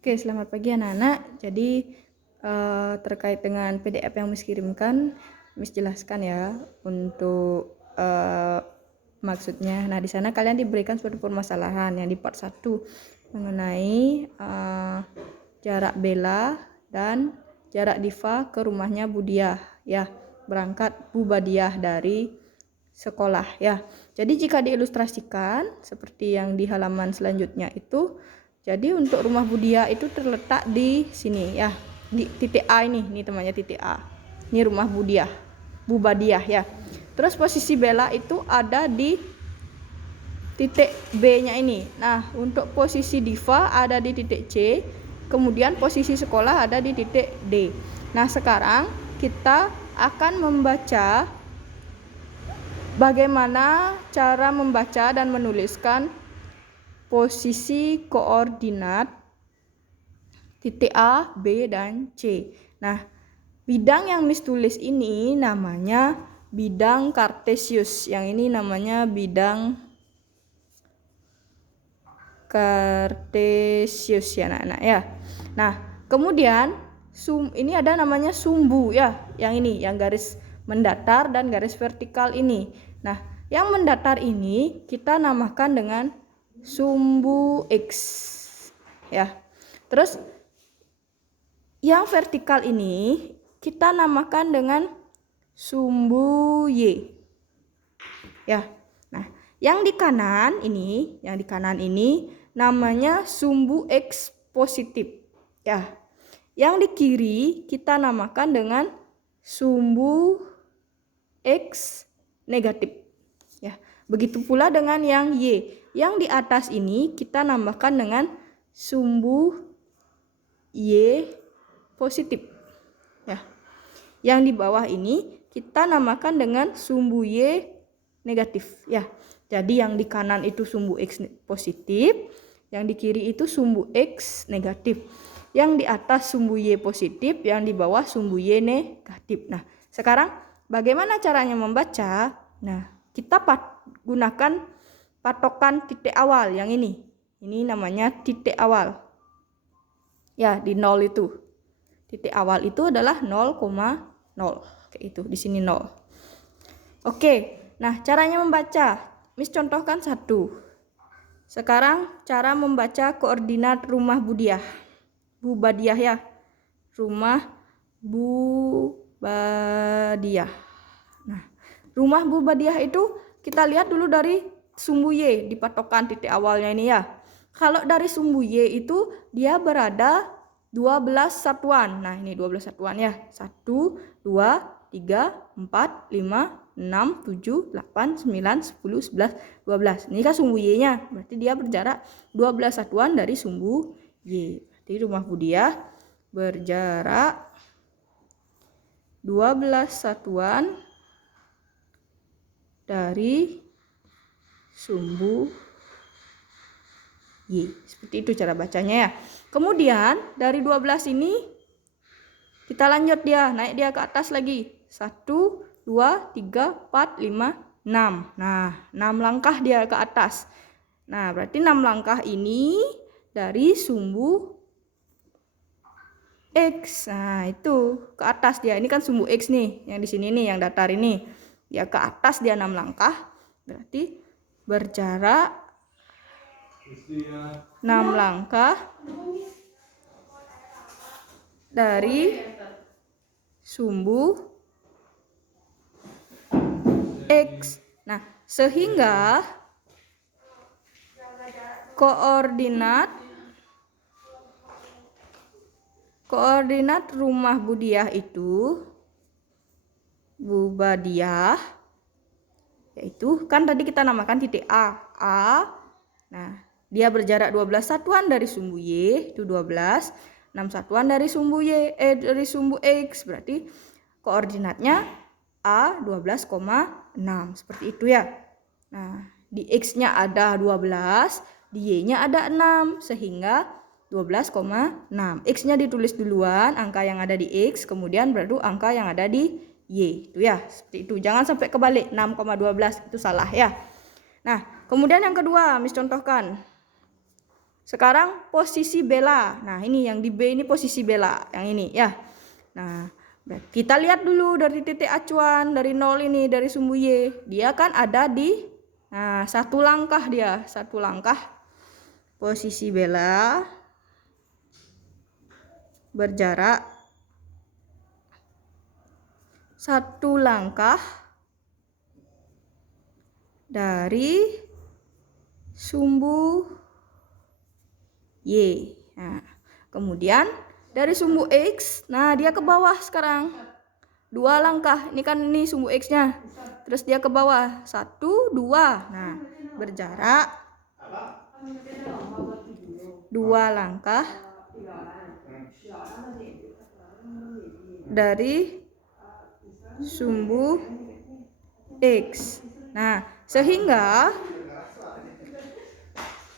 Oke, selamat pagi anak-anak. Jadi terkait dengan PDF yang Miss kirimkan, Miss jelaskan ya untuk maksudnya. Nah, di sana kalian diberikan suatu permasalahan yang di part 1 mengenai jarak Bella dan jarak Diva ke rumahnya Budiah ya, berangkat Bu Badiah dari sekolah ya. Jadi jika diilustrasikan seperti yang di halaman selanjutnya itu, jadi untuk rumah Budiah itu terletak di sini ya, di titik A ini temannya titik A. Ini rumah Budiah, Bu Badiah ya. Terus posisi Bella itu ada di titik B-nya ini. Nah, untuk posisi Diva ada di titik C, kemudian posisi sekolah ada di titik D. Nah, sekarang kita akan membaca bagaimana cara membaca dan menuliskan posisi koordinat titik A, B, dan C. Nah, bidang yang Miss tulis ini namanya bidang kartesius. Yang ini namanya bidang kartesius ya anak-anak ya. Nah, kemudian ini ada namanya sumbu ya. Yang ini, yang garis mendatar dan garis vertikal ini. Nah, yang mendatar ini kita namakan dengan sumbu X ya. Terus yang vertikal ini kita namakan dengan sumbu Y ya. Nah, yang di kanan ini namanya sumbu X positif ya. Yang di kiri kita namakan dengan sumbu X negatif ya. Begitu pula dengan yang Y. Yang di atas ini kita namakan dengan sumbu Y positif ya. Yang di bawah ini kita namakan dengan sumbu Y negatif ya. Jadi yang di kanan itu sumbu X positif, yang di kiri itu sumbu X negatif. Yang di atas sumbu Y positif, yang di bawah sumbu Y negatif. Nah, sekarang bagaimana caranya membaca? Nah, kita gunakan patokan titik awal yang ini. Ini namanya titik awal. Ya, di 0 itu. Titik awal itu adalah 0,0. Kayak itu, di sini 0. Oke, nah caranya membaca. Miss contohkan 1. Sekarang cara membaca koordinat rumah Budiah. Bu Badiah ya. Rumah Bu Badiah. Nah, rumah Bu Badiah itu kita lihat dulu dari sumbu Y di patokan titik awalnya ini ya. Kalau dari sumbu Y itu dia berada 12 satuan. Nah, ini 12 satuan ya. 1, 2, 3, 4, 5, 6, 7, 8, 9, 10, 11, 12. Ini kan sumbu Y-nya. Berarti dia berjarak 12 satuan dari sumbu Y. Berarti rumah Budiah berjarak 12 satuan dari sumbu Y. Seperti itu cara bacanya ya. Kemudian dari 12 ini kita lanjut dia, naik dia ke atas lagi. 1, 2, 3, 4, 5, 6. Nah, 6 langkah dia ke atas. Nah, berarti 6 langkah ini dari sumbu X. Nah, itu ke atas dia. Ini kan sumbu X nih, yang di sini nih, yang datar ini. Ya ke atas dia 6 langkah. Berarti berjarak 6 langkah dari sumbu X. Nah, sehingga koordinat rumah Budiah itu Bu Badiah yaitu kan tadi kita namakan titik A. Nah, dia berjarak 12 satuan dari sumbu Y, itu 12, 6 satuan dari sumbu dari sumbu X, berarti koordinatnya A 12,6. Seperti itu ya. Nah, di X-nya ada 12, di Y-nya ada 6, sehingga 12,6. X-nya ditulis duluan, angka yang ada di X, kemudian baru angka yang ada di Y. Itu ya, seperti itu. Jangan sampai kebalik, 6,12 itu salah ya. Nah, kemudian yang kedua, Miss contohkan. Sekarang posisi bela. Nah, ini yang di B ini posisi bela, yang ini ya. Nah, kita lihat dulu dari titik acuan, dari 0 ini, dari sumbu Y. Dia kan ada di, nah, satu langkah dia, satu langkah. Posisi bela berjarak satu langkah dari sumbu Y. Nah, kemudian dari sumbu X, nah dia ke bawah sekarang. 2 langkah, ini kan ini sumbu X-nya. Terus dia ke bawah, 1, 2. Nah, berjarak 2 langkah dari sumbu X. Nah, sehingga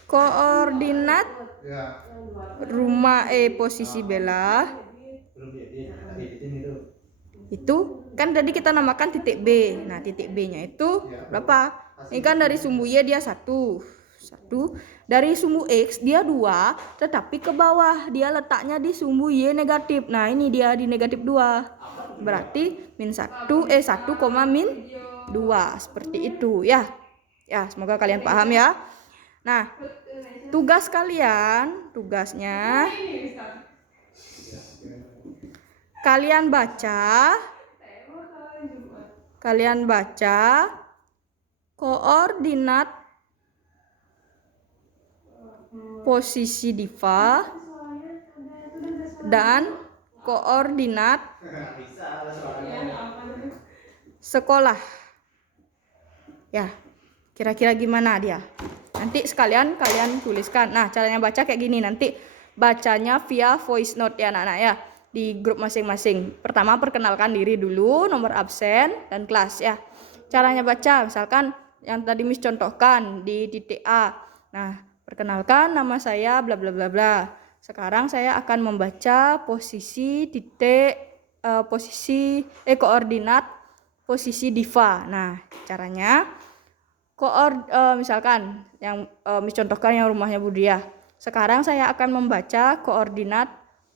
koordinat rumah posisi bela itu kan tadi kita namakan titik B. Nah, titik B-nya itu berapa? Ini kan dari sumbu Y dia 1. Dari sumbu X dia 2, tetapi ke bawah dia letaknya di sumbu Y negatif. Nah, ini dia di negatif 2. Berarti min 1, 1, min 2. Seperti itu ya. Ya, semoga kalian paham ya. Nah, tugasnya kalian baca koordinat posisi diva dan koordinat sekolah. Ya, kira-kira gimana dia? Nanti sekalian kalian tuliskan. Nah, caranya baca kayak gini. Nanti bacanya via voice note ya anak-anak ya. Di grup masing-masing. Pertama perkenalkan diri dulu, nomor absen, dan kelas ya. Caranya baca, misalkan yang tadi Miss contohkan di titik A. Nah, perkenalkan nama saya bla bla bla bla. Sekarang saya akan membaca posisi koordinat posisi diva. Nah, caranya misalkan yang Miss contohkan yang rumahnya Budiah. Sekarang saya akan membaca koordinat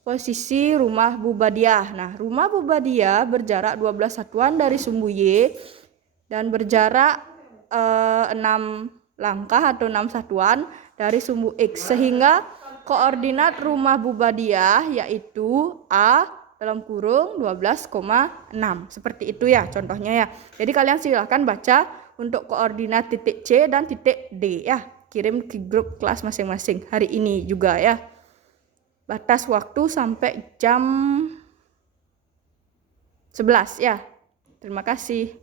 posisi rumah Bu Badiah. Nah, rumah Bu Badiah berjarak 12 satuan dari sumbu Y dan berjarak 6 langkah atau 6 satuan dari sumbu X, sehingga koordinat rumah Bu Badiah yaitu A dalam kurung 12,6. Seperti itu ya contohnya ya. Jadi kalian silahkan baca untuk koordinat titik C dan titik D ya. Kirim ke grup kelas masing-masing hari ini juga ya. Batas waktu sampai jam 11 ya. Terima kasih.